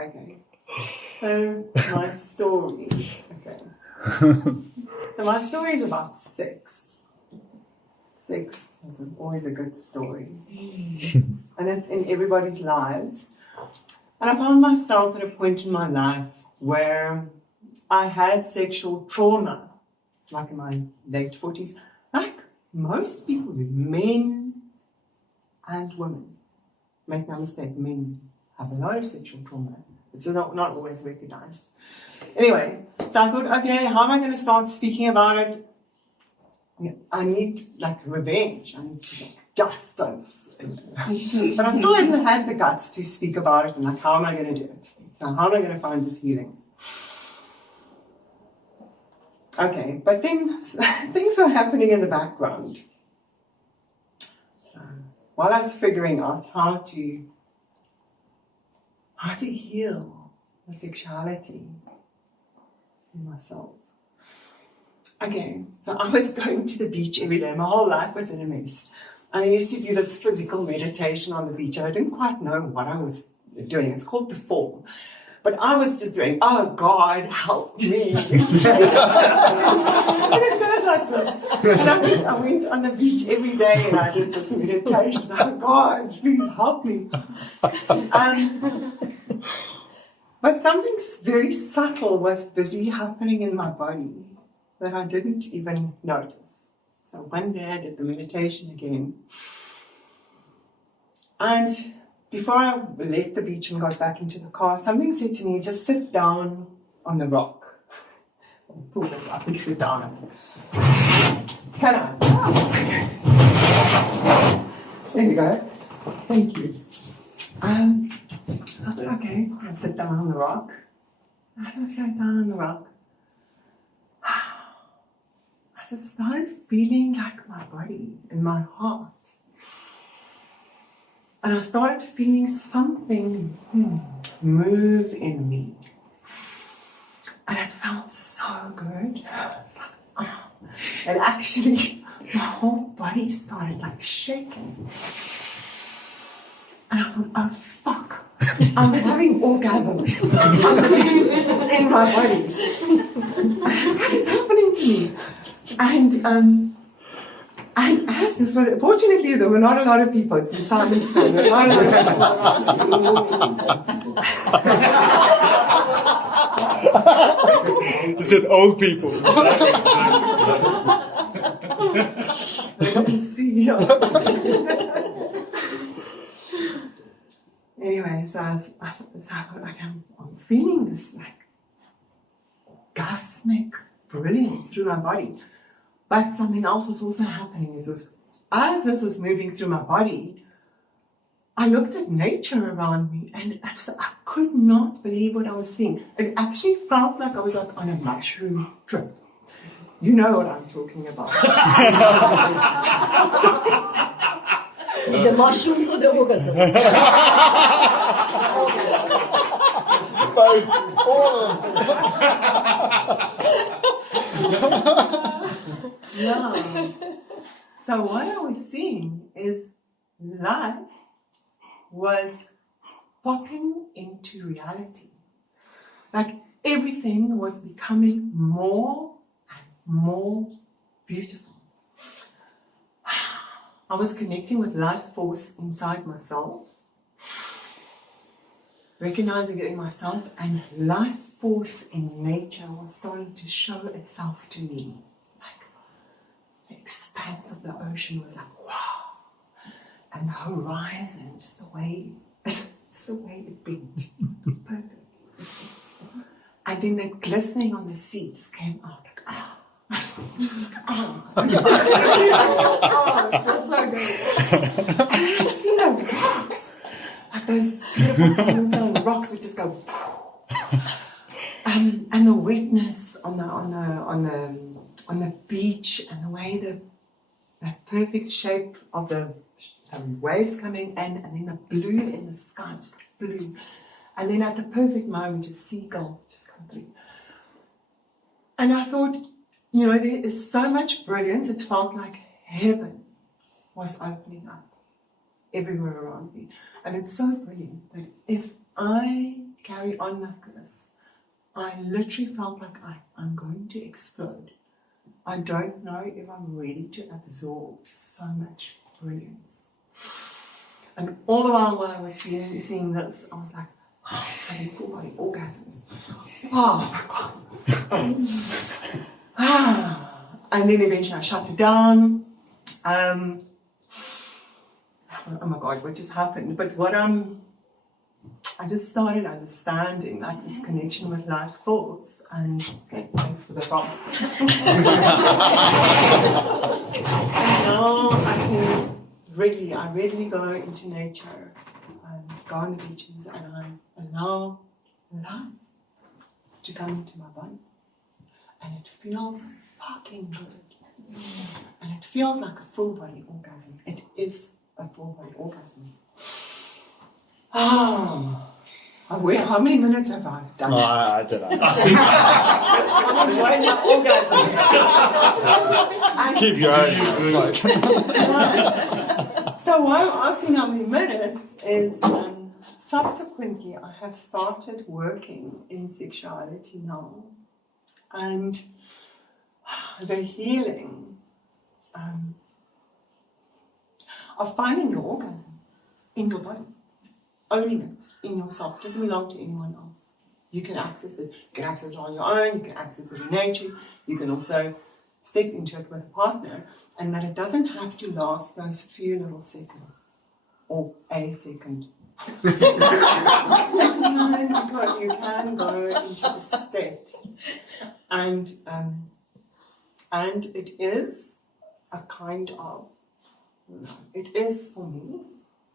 Okay. So my story. Okay. So my story is about sex. Sex is always a good story. And it's in everybody's lives. And I found myself at a point in my life where I had sexual trauma, like in my late 40s, like most people do, men and women. Make no mistake, men have a lot of sexual trauma. It's not always recognized. Anyway, so I thought, okay, how am I going to start speaking about it? I need like revenge. I need to get justice. But I still hadn't had the guts to speak about it, and like, how am I going to do it? So how am I going to find this healing? Okay, but then things were happening in the background. While I was figuring out how to heal the sexuality in myself. Okay, so I was going to the beach every day. My whole life was in a mess. And I used to do this physical meditation on the beach. And I didn't quite know what I was doing. It's called the form. But I was just doing, oh God, help me. And it goes like this. And I went on the beach every day and I did this meditation. Oh God, please help me. But something very subtle was busy happening in my body that I didn't even notice. So one day I did the meditation again. And before I left the beach and got back into the car, something said to me, just sit down on the rock. I'll pull this up and sit down. Can I? Oh, okay. There you go. Thank you. I thought, okay, I'll sit down on the rock. As I sat down on the rock, I just started feeling like my body and my heart. And I started feeling something move in me. And it felt so good. It's like, oh. And actually, my whole body started like shaking. And I thought, oh fuck, I'm having orgasms in my body. What is happening to me? And as this was, fortunately there were not a lot of people. It's in Southeastern. There were not a lot of people. You said old people. They can see you. Anyway, so I thought, like, I'm feeling this like orgasmic brilliance through my body. But something else was also happening. As this was moving through my body, I looked at nature around me and I could not believe what I was seeing. It actually felt like I was like on a mushroom trip. You know what I'm talking about. The mushrooms or the orgasms? Both. All of them. Yeah. So what I was seeing is life was popping into reality. Like everything was becoming more and more beautiful. I was connecting with life force inside myself, recognizing it in myself, and life force in nature was starting to show itself to me. Like the expanse of the ocean was like, wow. And the horizon, just the way it bent. Perfect. And then that glistening on the sea just came out like, ah. Oh, it feels so good. And then I see the rocks, like those beautiful sandstone rocks that just go, and the wetness on the beach, and the way that perfect shape of the waves coming, and then the blue in the sky, just blue, and then at the perfect moment, a seagull just come through. And I thought, you know, there is so much brilliance. It felt like heaven was opening up everywhere around me. And it's so brilliant that if I carry on like this, I literally felt like I'm going to explode. I don't know if I'm ready to absorb so much brilliance. And all the while I was seeing this, I was like, having full body orgasms. Oh my God. And then eventually I shut it down. Oh my God, what just happened? But I just started understanding like this connection with life force. And okay, thanks for the prompt. And now I really go into nature, go on the beaches, and I allow life to come into my body. And it feels fucking good. And it feels like a full body orgasm. It is a full body orgasm. How many minutes have I done? I don't know. I'm enjoying my orgasms. Keep your eye. So why I'm asking how many minutes is subsequently I have started working in sexuality now, and the healing of finding your orgasm in your body, owning it in yourself. It doesn't belong to anyone else. You can access it. You can access it on your own. You can access it in nature. You can also step into it with a partner, and that it doesn't have to last those few little seconds or a second. You can go into a state, and it is a kind of, it is for me,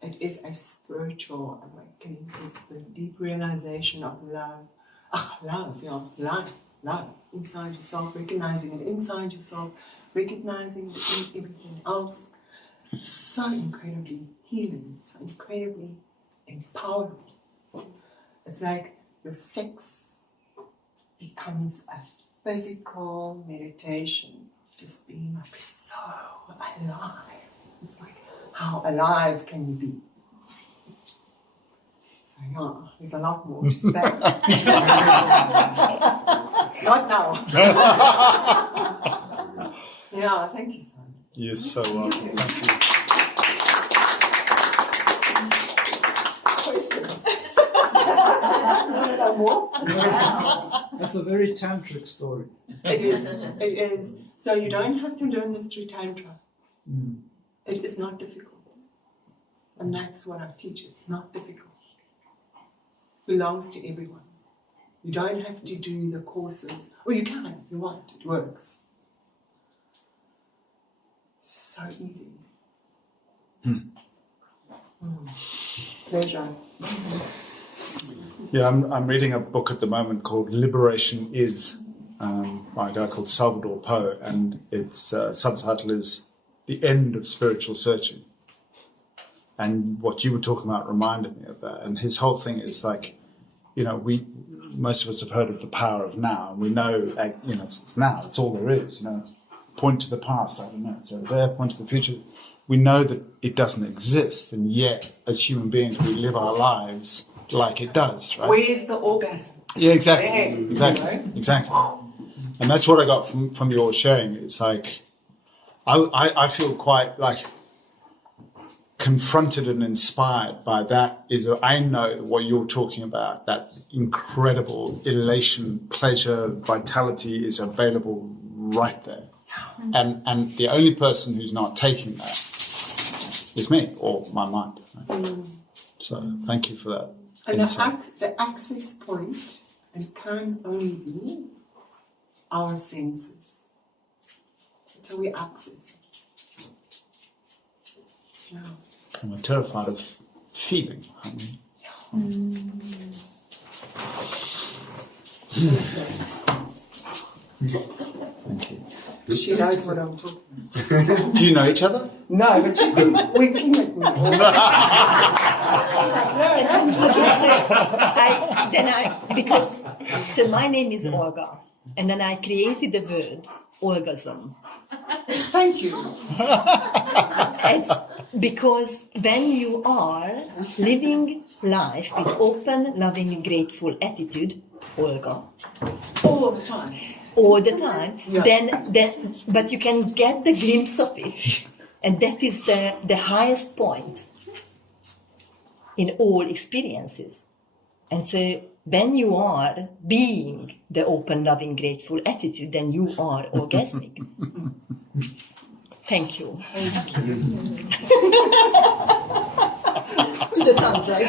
it is a spiritual awakening. It's the deep realization of love, life inside yourself, recognizing it inside yourself, recognizing it in everything else. So incredibly healing, so incredibly empowering. It's like your sex becomes a physical meditation, just being like so alive. It's like, how alive can you be? So yeah, there's a lot more to say. Not now. Yeah, thank you, son. You're so welcome. Thank you. That's a very tantric story. It is. So you don't have to learn this through Tantra. Mm. It is not difficult. And that's what I teach. It's not difficult. It belongs to everyone. You don't have to do the courses. Or you can if you want. It works. It's so easy. Pleasure. Yeah, I'm reading a book at the moment called Liberation Is, by a guy called Salvador Poe, and its subtitle is The End of Spiritual Searching. And what you were talking about reminded me of that. And his whole thing is like, most of us have heard of the power of now, and we know, it's now, it's all there is, point to the past, I don't know, it's over there, point to the future. We know that it doesn't exist, and yet, as human beings, we live our lives like it does, right? Where's the orgasm? Yeah, exactly. And that's what I got from your sharing. It's like, I feel quite like confronted and inspired by that. I know what you're talking about, that incredible elation, pleasure, vitality is available right there. And the only person who's not taking that is me or my mind. Right? So thank you for that. And the access point, and can only be our senses. So we access it. Yeah. I'm terrified of feeling. Thank you. She knows what I'm talking about. Do you know each other? No, but she's been winking at me. So my name is Olga, and then I created the word orgasm. Thank you. Because when you are living life with open, loving, grateful attitude, Olga, All the time. all the time, Yeah. then but you can get the glimpse of it, and that is the highest point in all experiences. And so when you are being the open, loving, grateful attitude, then you are orgasmic. Thank you. To the Tantric.